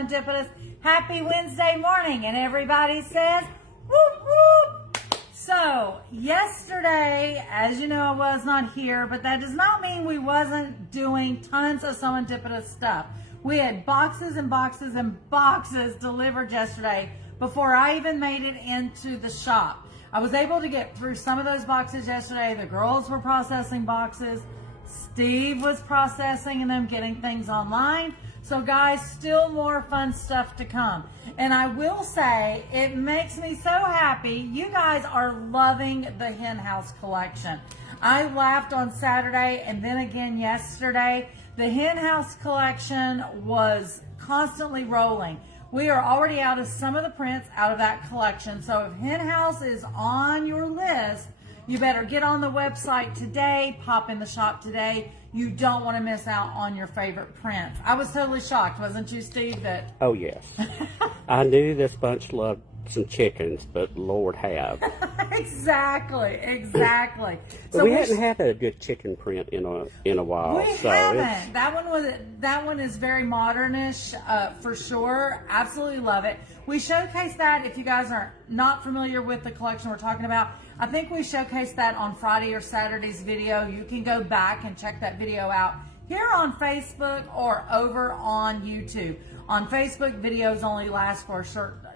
Serendipitous. Happy Wednesday morning, and everybody says, whoop, whoop. So, yesterday, as you know, I was not here, but that does not mean we wasn't doing tons of serendipitous stuff. We had boxes and boxes and boxes delivered yesterday before I even made it into the shop. I was able to get through some of those boxes yesterday. The girls were processing boxes. Steve was processing and them, getting things online. So guys, still more fun stuff to come. And I will say, it makes me so happy. You guys are loving the Hen House collection. I laughed on Saturday and then again yesterday. The Hen House collection was constantly rolling. We are already out of some of the prints out of that collection. So if Hen House is on your list, you better get on the website today, pop in the shop today. You don't want to miss out on your favorite prints. I was totally shocked, wasn't you, Steve? That Oh, yes. I knew this bunch loved some chickens, but Lord have. Exactly. So we hadn't had a good chicken print in a while. We haven't. That one is very modernish for sure. Absolutely love it. We showcased that. If you guys are not familiar with the collection we're talking about, I think we showcased that on Friday or Saturday's video. You can go back and check that video out here on Facebook or over on YouTube. On Facebook, videos only last for a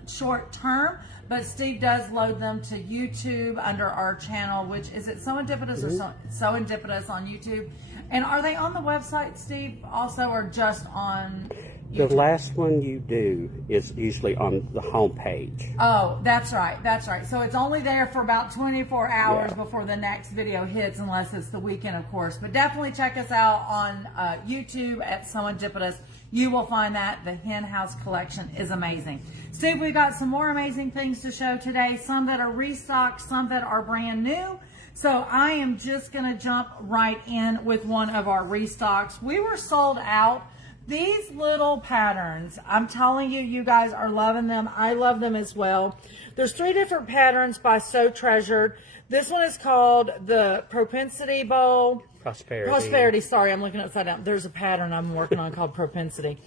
short term, but Steve does load them to YouTube under our channel, which is it Serendipitous or Serendipitous on YouTube. And are they on the website, Steve, also, or just on YouTube? The last one you do is usually on the home page. Oh, that's right. So it's only there for about 24 hours before the next video hits, unless it's the weekend, of course. But definitely check us out on YouTube at Serendipitous. You will find that the Hen House collection is amazing. Steve, we've got some more amazing things to show today. Some that are restocked, some that are brand new. So I am just going to jump right in with one of our restocks. We were sold out. These little patterns, I'm telling you, you guys are loving them. I love them as well. There's 3 different patterns by So Treasured. This one is called the Propensity Bowl. Prosperity. Sorry, I'm looking upside down. There's a pattern I'm working on called Propensity.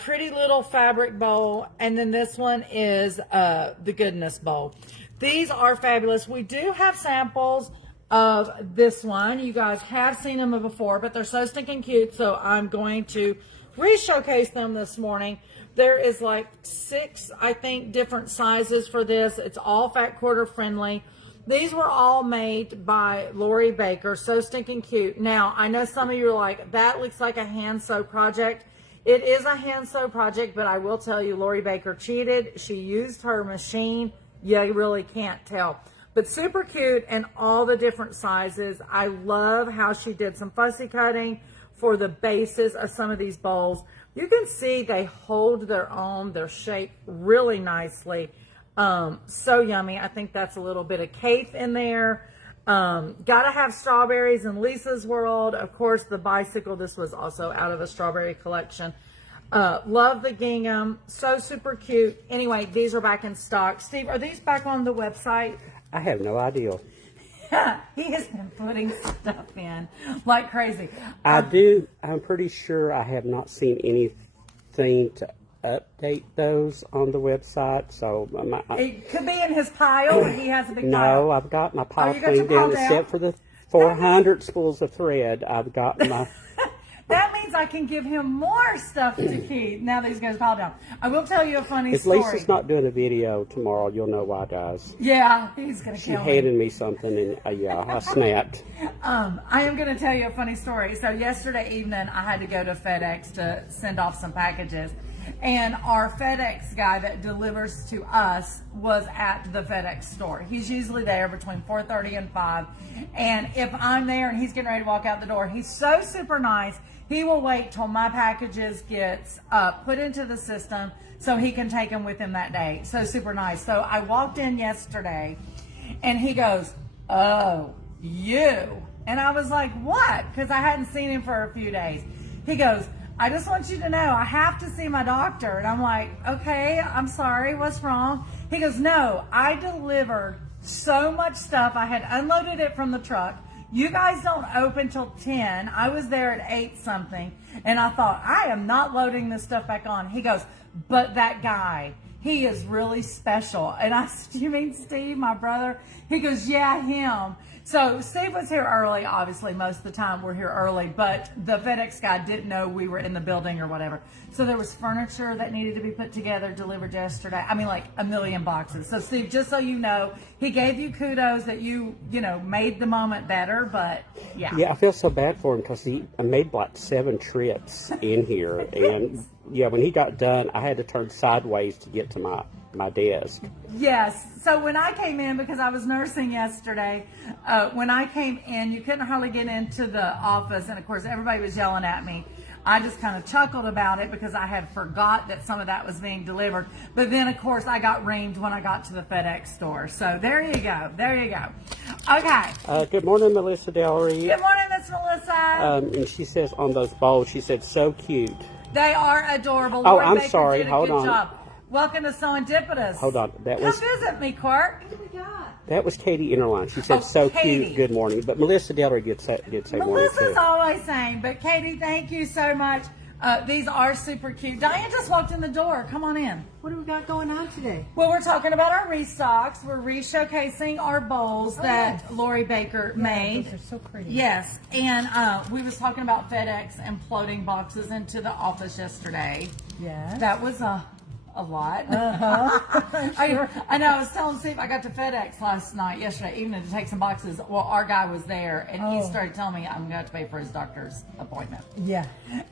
Pretty Little Fabric Bowl. And then this one is the Goodness Bowl. These are fabulous. We do have samples of this one. You guys have seen them before, but they're so stinking cute. So I'm going to re-showcase them this morning. There is like 6, I think, different sizes for this. It's all fat quarter friendly. These were all made by Lori Baker. So stinking cute. Now, I know some of you are like, that looks like a hand sew project. It is a hand sew project, but I will tell you, Lori Baker cheated. She used her machine. You really can't tell. But super cute and all the different sizes. I love how she did some fussy cutting for the bases of some of these bowls. You can see they hold their own, their shape really nicely. So yummy. I think that's a little bit of Kate in there. Gotta have strawberries in Lisa's World. Of course, the bicycle. This was also out of a strawberry collection. Love the gingham. So super cute. Anyway, these are back in stock. Steve, are these back on the website? I have no idea. He has been putting stuff in like crazy. I'm pretty sure I have not seen anything to update those on the website. So it could be in his pile. He has a big pile. No, I've got my pile cleaned down, except for the 400 spools of thread. I've got my... That means I can give him more stuff to keep now that he's got his pile down. I will tell you a funny story. If Lisa's not doing a video tomorrow, you'll know why, guys. Yeah, he's going to kill me. She handed me something, and yeah, I snapped. I am going to tell you a funny story. So yesterday evening, I had to go to FedEx to send off some packages. And our FedEx guy that delivers to us was at the FedEx store. He's usually there between 4:30 and 5. And if I'm there and he's getting ready to walk out the door, he's so super nice. He will wait till my packages gets put into the system so he can take them with him that day. So super nice. So I walked in yesterday and he goes, "Oh, you." And I was like, "What?" Because I hadn't seen him for a few days. He goes, "I just want you to know I have to see my doctor." And I'm like, "Okay, I'm sorry. What's wrong?" He goes, "No, I delivered so much stuff. I had unloaded it from the truck. You guys don't open till 10. I was there at 8 something. And I thought, I am not loading this stuff back on." He goes, but that guy, he is really special. And I said, you mean Steve, my brother? He goes, yeah, him. So Steve was here early. Obviously, most of the time we're here early, but the FedEx guy didn't know we were in the building or whatever. So there was furniture that needed to be put together, delivered yesterday. I mean, like a million boxes. So Steve, just so you know, he gave you kudos that you know, made the moment better, but yeah. Yeah, I feel so bad for him because he made like 7 trips in here. And yeah, when he got done, I had to turn sideways to get to my desk. Yes. So when I came in, because I was nursing yesterday, when I came in, you couldn't hardly get into the office. And of course, everybody was yelling at me. I just kind of chuckled about it because I had forgot that some of that was being delivered. But then, of course, I got reamed when I got to the FedEx store. So there you go. There you go. Okay. Good morning, Melissa Delry. Good morning, Miss Melissa. And she says on those bowls, she said, so cute. They are adorable. Oh, Lori I'm Baker sorry. did a Hold good on. job. Welcome to Serendipitous. Hold on. Come visit me, Quirk. That was Katie Interline. She said, so Katie. cute, good morning. But Melissa Delry did say morning, Melissa's too. always saying, but Katie, thank you so much. These are super cute. Diane just walked in the door. Come on in. What do we got going on today? Well, we're talking about our restocks. We're re-showcasing our bowls that Lori Baker made. Those are so pretty. Yes, and we was talking about FedEx imploding boxes into the office yesterday. Yes. That was a lot. Sure. I know. I was telling Steve I got to FedEx yesterday evening to take some boxes. Well, our guy was there, and he started telling me I'm going to have to pay for his doctor's appointment. Yeah.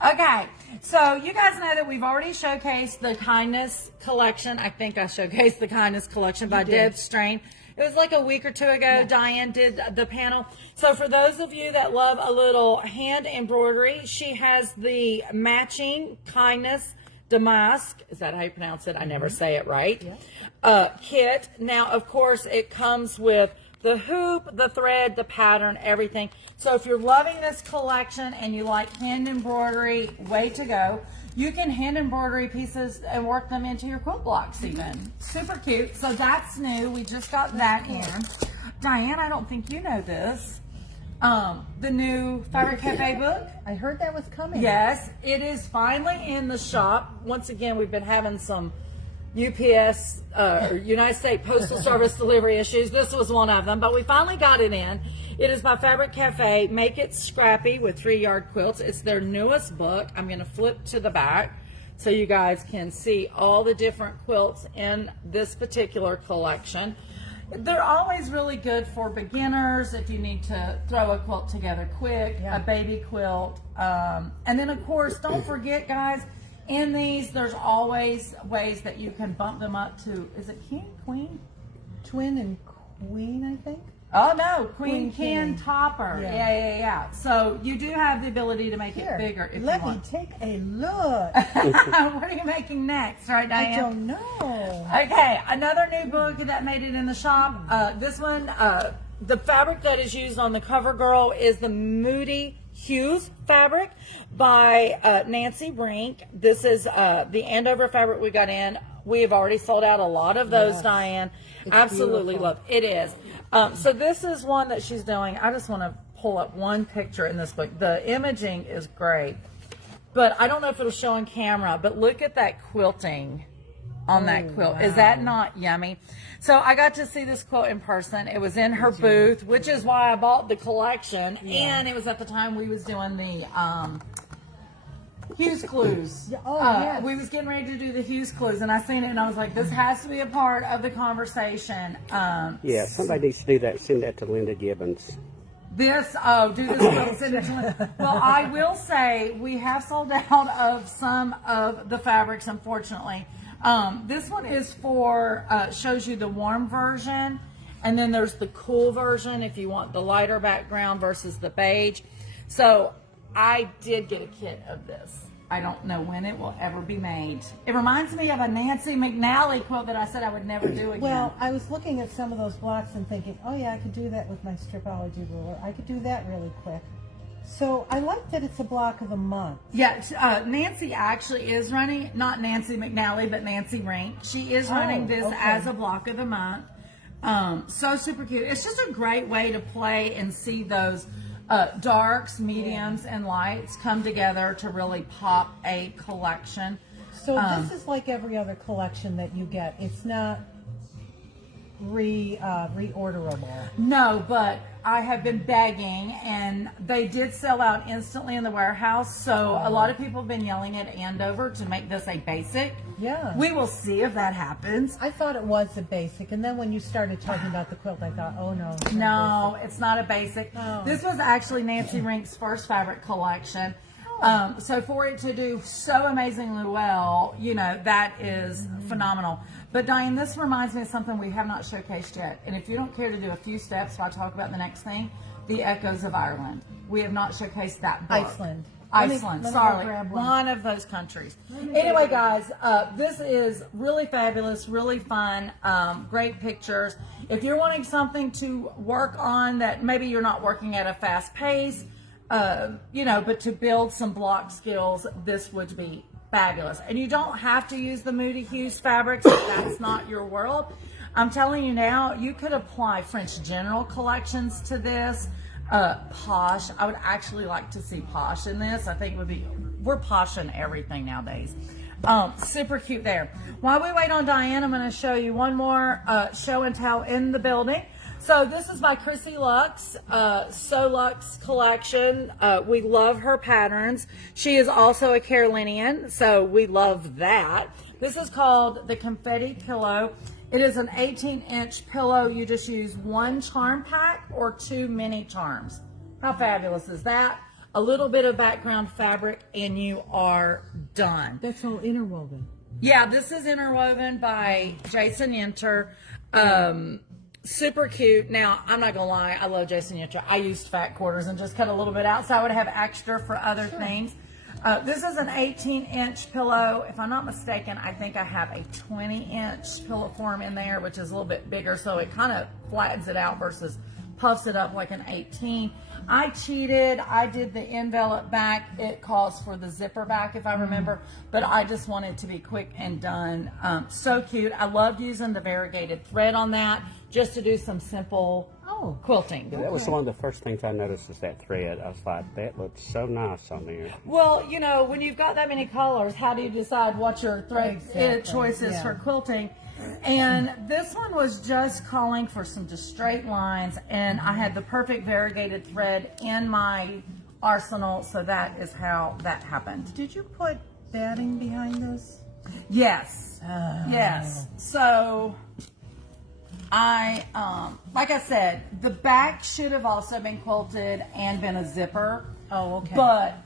Okay, so you guys know that we've already showcased the Kindness collection. I think I showcased the Kindness collection by Deb Strain. It was like a week or two ago. Diane did the panel. So for those of you that love a little hand embroidery, she has the matching Kindness Damask, is that how you pronounce it? I never say it right. Kit. Now, of course, it comes with the hoop, the thread, the pattern, everything. So if you're loving this collection and you like hand embroidery, way to go. You can hand embroidery pieces and work them into your quilt blocks even. Super cute. So that's new. We just got that in. Diane, I don't think you know this. The new Fabric Cafe book. I heard that was coming. Yes, it is finally in the shop. Once again, we've been having some UPS, United States Postal Service delivery issues. This was one of them, but we finally got it in. It is by Fabric Cafe. Make It Scrappy with 3-yard quilts. It's their newest book. I'm going to flip to the back so you guys can see all the different quilts in this particular collection. They're always really good for beginners if you need to throw a quilt together quick, a baby quilt. And then, of course, don't forget, guys, in these, there's always ways that you can bump them up to, is it king, queen? Twin and queen, I think. Oh, no, queen, King. can, topper. Yeah. So you do have the ability to make it bigger if let you want. me take a look. What are you making next, right, Diane? I don't know. Okay, another new book that made it in the shop. This one, the fabric that is used on the cover girl is the Moody Hues fabric by Nancy Brink. This is the Andover fabric we got in. We have already sold out a lot of those, Diane. Absolutely beautiful. love it. It is. So this is one that she's doing. I just want to pull up one picture in this book. The imaging is great, but I don't know if it'll show on camera, but look at that quilting on that quilt. Wow. Is that not yummy? So I got to see this quilt in person. It was in her booth, which is why I bought the collection. And it was at the time we was doing the Hughes Clues. Yes. We was getting ready to do the Hughes Clues, and I seen it, and I was like, this has to be a part of the conversation. Yeah, somebody needs to do that. Send that to Linda Gibbons. Do this quilt, send it to me. Well, I will say we have sold out of some of the fabrics, unfortunately. This one is for, shows you the warm version, and then there's the cool version if you want the lighter background versus the beige. So I did get a kit of this. I don't know when it will ever be made. It reminds me of a Nancy McNally quilt that I said I would never do again. Well, I was looking at some of those blocks and thinking, oh yeah, I could do that with my Stripology ruler. I could do that really quick. So I like that it's a block of the month. Yeah, Nancy actually is running, not Nancy McNally, but Nancy Rink. She is running this as a block of the month. So super cute. It's just a great way to play and see those darks, mediums, and lights come together to really pop a collection. So this is like every other collection that you get. It's not reorderable. No, but I have been begging, and they did sell out instantly in the warehouse. So a lot of people have been yelling at Andover to make this a basic. Yeah. We will see if that happens. I thought it was a basic, and then when you started talking about the quilt, I thought, oh no. It's No, not basic. it's not a basic. Oh. This was actually Nancy Rink's first fabric collection. So for it to do so amazingly well, you know, that is phenomenal. But Diane, this reminds me of something we have not showcased yet. And if you don't care to do a few steps while I talk about the next thing, the Echoes of Ireland. We have not showcased that book. Iceland. Iceland, Let me sorry, go grab one of those countries. Anyway, guys, this is really fabulous, really fun, great pictures. If you're wanting something to work on that maybe you're not working at a fast pace, you know, but to build some block skills, this would be fabulous. And you don't have to use the Moody Hughes fabrics if that's not your world. I'm telling you now, you could apply French General collections to this. Posh, I would actually like to see Posh in this. I think it would be, we're Posh in everything nowadays. Super cute there. While we wait on Diane, I'm going to show you one more show and tell in the building. So this is by Chrissy Lux, So Lux collection. We love her patterns. She is also a Carolinian, so we love that. This is called the Confetti Pillow. It is an 18-inch pillow. You just use one charm pack or 2 mini charms. How fabulous is that? A little bit of background fabric and you are done. That's all interwoven. Yeah, this is interwoven by Jason Yenter. Super cute. Now, I'm not gonna lie, I love Jason Yenter. I used fat quarters and just cut a little bit out so I would have extra for other things. This is an 18-inch pillow. If I'm not mistaken, I think I have a 20-inch pillow form in there, which is a little bit bigger, so it kind of flattens it out versus puffs it up like an 18. I cheated. I did the envelope back. It calls for the zipper back, if I remember, but I just wanted to be quick and done. So cute. I loved using the variegated thread on that just to do some simple quilting. That was one of the first things I noticed is that thread. I was like, that looks so nice on there. Well, you know, when you've got that many colors, how do you decide what your thread choice is for quilting? And this one was just calling for some just straight lines, and I had the perfect variegated thread in my arsenal, so that is how that happened. Did you put batting behind this? Yes. Yes. So I, like I said, the back should have also been quilted and been a zipper. Oh, okay. But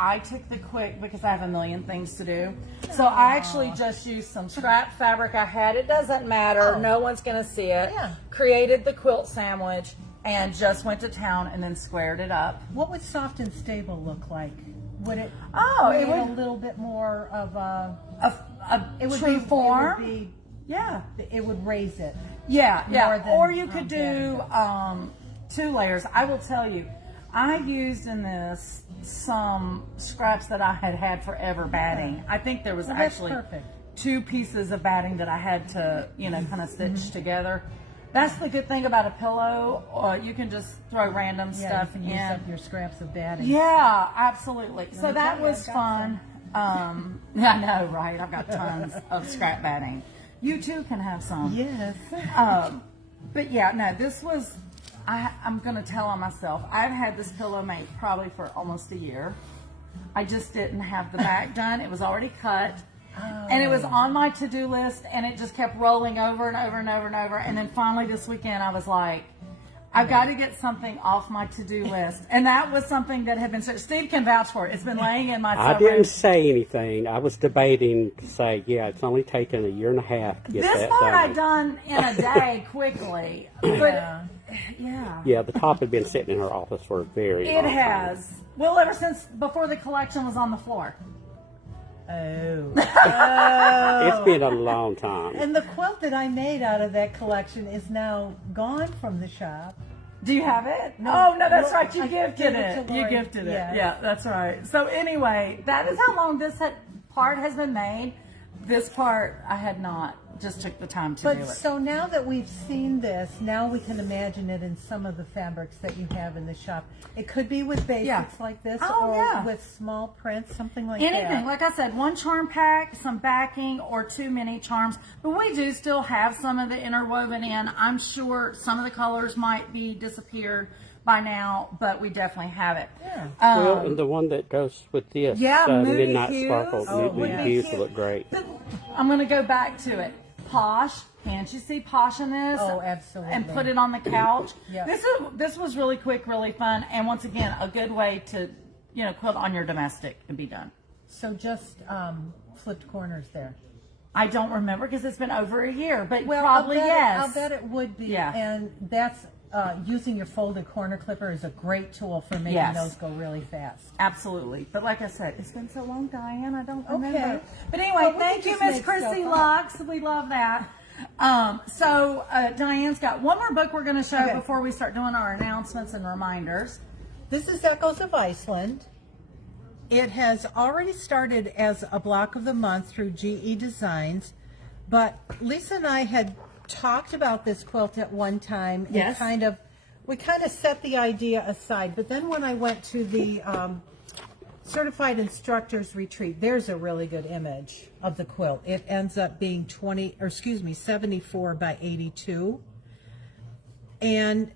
I took the quick because I have a million things to do. So I actually just used some scrap fabric I had. It doesn't matter. No one's going to see it. Yeah. Created the quilt sandwich and just went to town and then squared it up. What would soft and stable look like? Would it it create would a little bit more of a a true form. It would be, Yeah. it would raise it. Yeah, More than, or you could do 2 layers. I will tell you, I used in this some scraps that I had forever batting. I think there was actually perfect. 2 pieces of batting that I had to, you know, kind of stitch together. That's the good thing about a pillow. You can just throw random stuff you can in. use up your scraps of batting. Yeah, absolutely. So that tell you, was I've got fun. I know, right? I've got tons of scrap batting. You too can have some. Yes. But yeah, no, this was, I'm going to tell on myself. I've had this pillow made probably for almost a year. I just didn't have the back done. It was already cut. And it was on my to-do list, and it just kept rolling over and over and over and over. And then finally this weekend, I was like, I've got to get something off my to-do list. And that was something that had been, Steve can vouch for it. It's been laying in my I didn't say anything. I was debating to say, yeah, it's only taken a year and a half to get this that part done. I done in a day quickly. But yeah. Yeah, the top had been sitting in her office for a very long It time. has. Well, ever since before the collection was on the floor. Oh. It's been a long time. And the quilt that I made out of that collection is now gone from the shop. Do you have it? No. Oh, no, that's No, right. You I gifted gave it it. to You Lori. gifted it. Yes. Yeah, that's right. So anyway, that is how long this part has been made. This part I had not just took the time to But do it. so now that we've seen this, now we can imagine it in some of the fabrics that you have in the shop. It could be with basics Yeah. like this, Oh, or yeah. with small prints, something like Anything, that. like I said, one charm pack, some backing, or 2 mini charms. But we do still have some of the interwoven in. I'm sure some of the colors might be disappeared by now, but we definitely have it. Yeah. Well, and the one that goes with this, Yeah, Moody Midnight Hues. Sparkle, Oh, Moody yeah. Hues will look great. I'm going to go back to it. Posh. Can't you see posh in this? Oh, absolutely. And put it on the couch. Yeah. This was really quick, really fun, and once again, a good way to, quilt on your domestic and be done. So just flipped corners there. I don't remember because it's been over a year, but Well, probably yes. I'll bet it would be. Yeah. And that's using your folded corner clipper is a great tool for making Yes. those go really fast. Absolutely. But like I said, it's been so long, Diane, I don't remember. Okay. But anyway, Well, we thank can you, just Miss make Chrissy stuff up. Locks. We love that. So Diane's got one more book we're going to show Okay. before we start doing our announcements and reminders. This is Echoes of Iceland. It has already started as a block of the month through GE Designs, but Lisa and I had talked about this quilt at one time. And Yes. we kind of set the idea aside, but then when I went to the Certified Instructors Retreat, there's a really good image of the quilt. It ends up being 74 by 82. And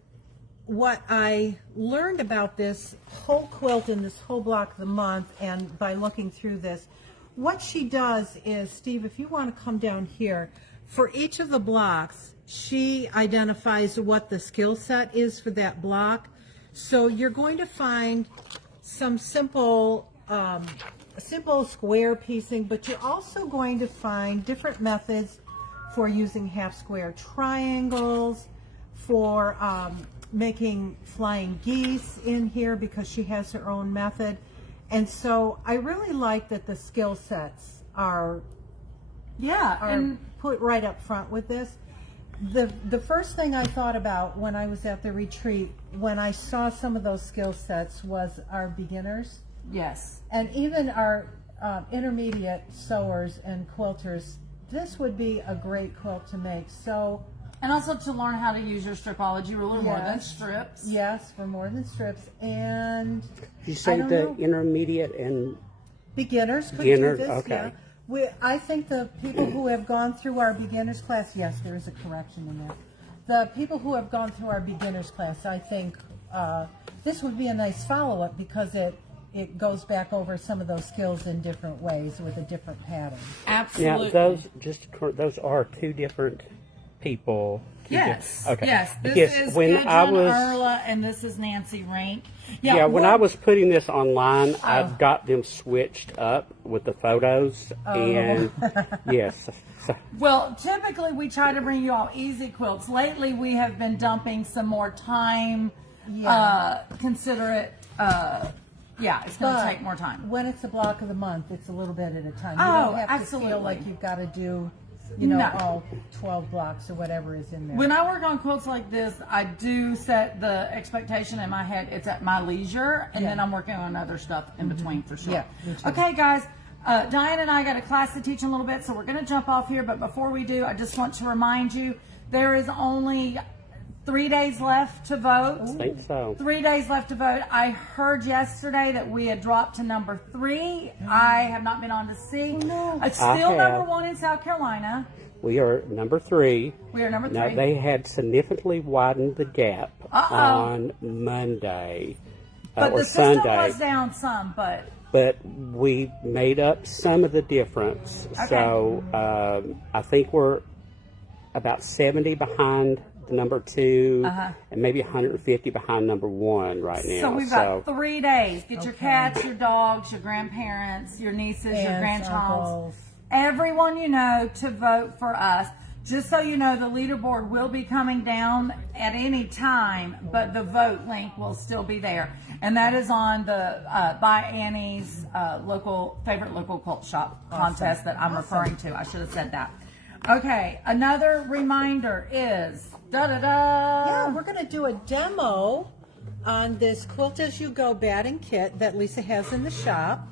what I learned about this whole quilt and this whole block of the month, and by looking through this, what she does is, Steve, if you want to come down here, for each of the blocks, she identifies what the skill set is for that block. So you're going to find some simple square piecing, but you're also going to find different methods for using half square triangles, for making flying geese in here because she has her own method. And so I really like that the skill sets are And put right up front with this. The first thing I thought about when I was at the retreat, when I saw some of those skill sets, was our beginners yes. and even our intermediate sewers and quilters. This would be a great quilt to make. So And also to learn how to use your stripology ruler more than Yes. strips. yes, for more than strips. And You say don't the know. intermediate and beginners could Beginner, do this. okay. Yeah. I think the people who have gone through our beginners class, yes, there is a correction in there. The people who have gone through our beginners class, I think this would be a nice follow-up because it goes back over some of those skills in different ways with a different pattern. Absolutely. now those are two different people. Yes. Okay. Yes. This Yes, is when I Gudrun was Erla, and this is Nancy Rink. Yeah, when I was putting this online, Oh. I've got them switched up with the photos, and yes, so, Well, typically we try to bring you all easy quilts. Lately, we have been dumping some more time. Yeah. Considerate. It's going to take more time. When it's a block of the month, it's a little bit at a time. You Oh, don't have to feel absolutely. like you've got to do, No. all 12 blocks or whatever is in there. When I work on quilts like this, I do set the expectation in my head. It's at my leisure, and then I'm working on other stuff in between for sure. Yeah, me too. Okay, guys. Diane and I got a class to teach in a little bit, so we're going to jump off here. But before we do, I just want to remind you there is only 3 days left to vote. I think so. 3 days left to vote. I heard yesterday that we had dropped to number 3. I have not been on to see. It's I still number have. 1 in South Carolina. We are number 3. We are number 3. Now, they had significantly widened the gap Uh-oh. on Monday but or the system Sunday. was down some, but But we made up some of the difference. Okay. So I think we're about 70 behind the number 2 and maybe 150 behind number 1 right now. so we've got 3 days. Get your cats, your dogs, your grandparents, your nieces, your Aunts, grandchilds, uncles. everyone you know to vote for us. Just so you know, the leaderboard will be coming down at any time, but the vote link will still be there. And that is on the By Annie's favorite local quilt shop contest that I'm referring to. I should have said that. Okay, another reminder is, Yeah, we're going to do a demo on this Quilt As You Go batting kit that Lisa has in the shop.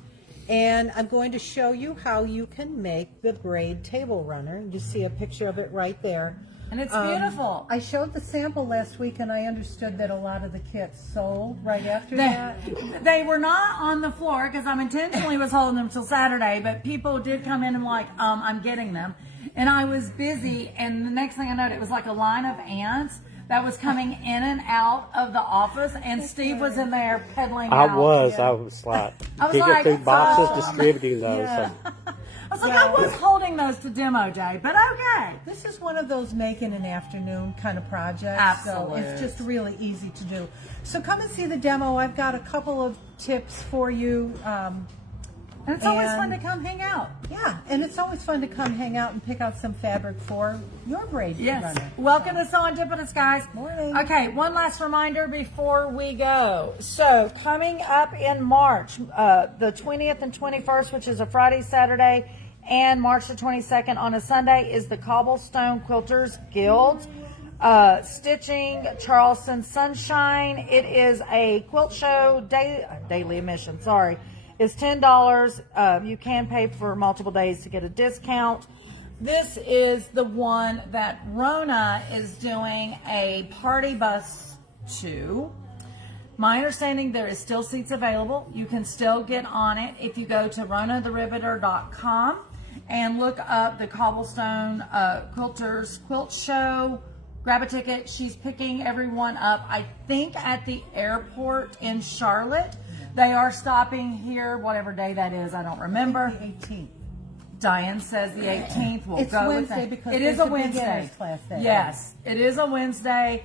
And I'm going to show you how you can make the braid table runner. You see a picture of it right there. And it's beautiful. I showed the sample last week, and I understood that a lot of the kits sold right after that. They were not on the floor because I'm intentionally was holding them till Saturday, but people did come in and like, I'm getting them. And I was busy, and the next thing I know, it was like a line of ants that was coming in and out of the office, and Steve was in there peddling I out. was like, I was digging like, through boxes, awesome. distributing those. Yeah. I was like, I was holding those to demo day, but okay. This is one of those make in an afternoon kind of projects. Absolutely. So it's just really easy to do. So come and see the demo. I've got a couple of tips for you. And it's always And- fun to come hang out. Yeah, and it's always fun to come hang out and pick out some fabric for your braid Yes. runner. Welcome to Serendipitous, guys. Morning. Okay, one last reminder before we go. So, coming up in March, the 20th and 21st, which is a Friday, Saturday, and March the 22nd on a Sunday, is the Cobblestone Quilters Guild Stitching Charleston Sunshine. It is a quilt show, daily admission, sorry. It's $10. You can pay for multiple days to get a discount. This is the one that Rona is doing a party bus to. My understanding, there is still seats available. You can still get on it if you go to ronatheribbeter.com and look up the Cobblestone Quilters Quilt Show. Grab a ticket. She's picking everyone up, I think, at the airport in Charlotte. They are stopping here, whatever day that is, I don't remember. The 18th. Diane says the 18th. We'll It's go Wednesday with that. because It is there's a a Wednesday. beginner's class that Yes, it is a Wednesday.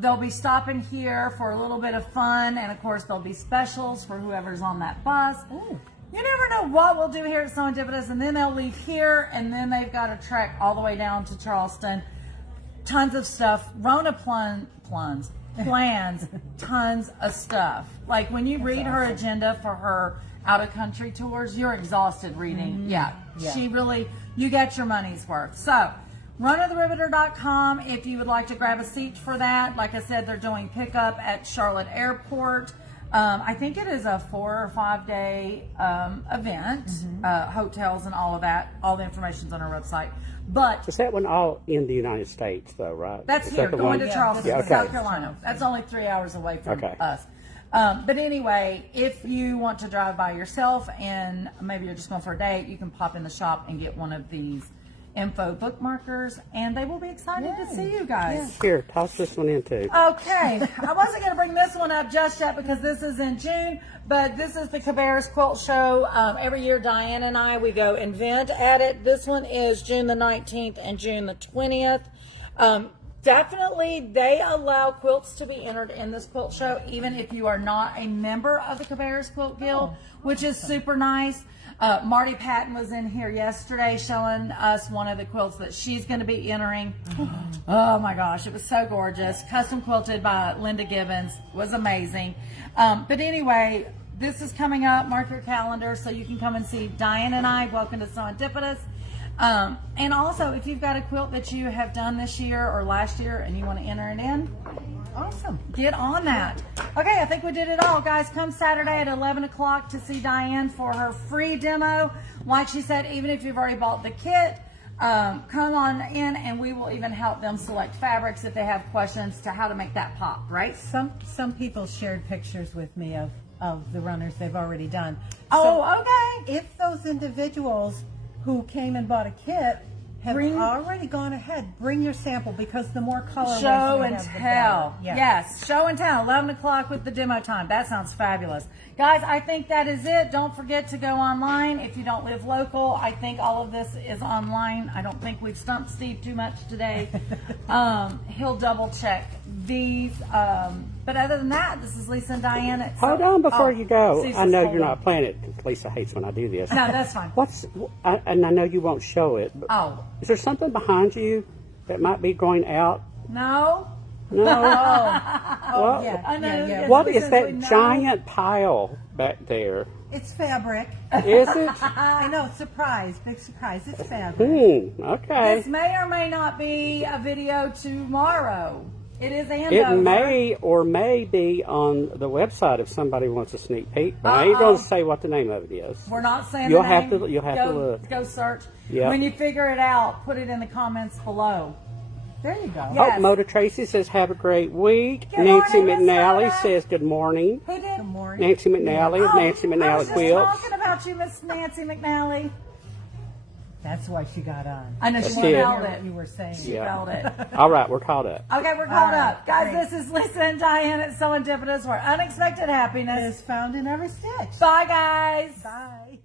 They'll be stopping here for a little bit of fun, and of course there'll be specials for whoever's on that bus. Ooh. You never know what we'll do here at Serendipitous, and then they'll leave here, and then they've got to trek all the way down to Charleston. Tons of stuff. Rona plans tons of stuff. Like when you read her agenda for her out of country tours, you're exhausted reading. Yeah. She really, you get your money's worth. So ronatheribbeter.com if you would like to grab a seat for that. Like I said, they're doing pickup at Charlotte Airport. I think it is a 4 or 5 day event. Hotels and all of that. All the information's on our website. But Is that one all in the United States, though, right? that's Is here, that the going one? to Charleston, Yeah, okay. South Carolina. That's only 3 hours away from Okay. us. But anyway, if you want to drive by yourself and maybe you're just going for a date, you can pop in the shop and get one of these info bookmarkers, and they will be excited to see you guys. Here, toss this one in, too. Okay, I wasn't going to bring this one up just yet because this is in June, but this is the Cabarrus Quilt Show. Every year, Diane and I, we go invent at it. This one is June the 19th and June the 20th. Definitely, they allow quilts to be entered in this quilt show, even if you are not a member of the Cabarrus Quilt Guild, which is super nice. Marty Patton was in here yesterday showing us one of the quilts that she's going to be entering. Oh my gosh, it was so gorgeous. Custom quilted by Linda Gibbons. Was amazing. But anyway, this is coming up. Mark your calendar so you can come and see Diane and I. Welcome to Serendipitous. And also, if you've got a quilt that you have done this year or last year and you want to enter it in, awesome. Get on that. Okay, I think we did it all. Guys, come Saturday at 11 o'clock to see Diane for her free demo. Like she said, even if you've already bought the kit, come on in and we will even help them select fabrics if they have questions to how to make that pop, right? Some people shared pictures with me of the runners they've already done. Oh, okay. If those individuals who came and bought a kit have already gone ahead, bring your sample, because the more color Show and tell. Yeah. Yes, show and tell. 11 o'clock with the demo time. That sounds fabulous. Guys, I think that is it. Don't forget to go online if you don't live local. I think all of this is online. I don't think we've stumped Steve too much today. He'll double check these. But other than that, this is Lisa and Diane. Hold on before you go. Steve's I know just you're holding. not playing it because Lisa hates when I do this. No, that's fine. And I know you won't show it, but Oh, is there something behind you that might be going out? no? No. Well, Yeah, I know. yeah, yeah. Yes, What we is said that we know. giant pile back there? It's fabric. Is it? I know, surprise, big surprise. It's fabric. Okay. This may or may not be a video tomorrow. It is Andover. It may or may be on the website if somebody wants a sneak peek. But I ain't going to say what the name of it is. We're not saying You'll the have name. to. You'll have go, to look. Go search. Yep. When you figure it out, put it in the comments below. There you go. Yeah. Oh, Yes. Motor Tracy says, have a great week. Good Nancy morning, Miss McNally Mona. says, good morning. Who did? Good morning. Nancy McNally of Nancy I was McNally just Quilts. talking about you, Miss Nancy McNally. That's why she got on. I know she That's spelled it. What it. you were saying. She Yeah. spelled it. All right, we're caught up. Okay, we're caught All right, up. Guys, thanks. this is Lisa and Diane at Serendipitous, where unexpected happiness Is found in every stitch. Bye, guys. Bye.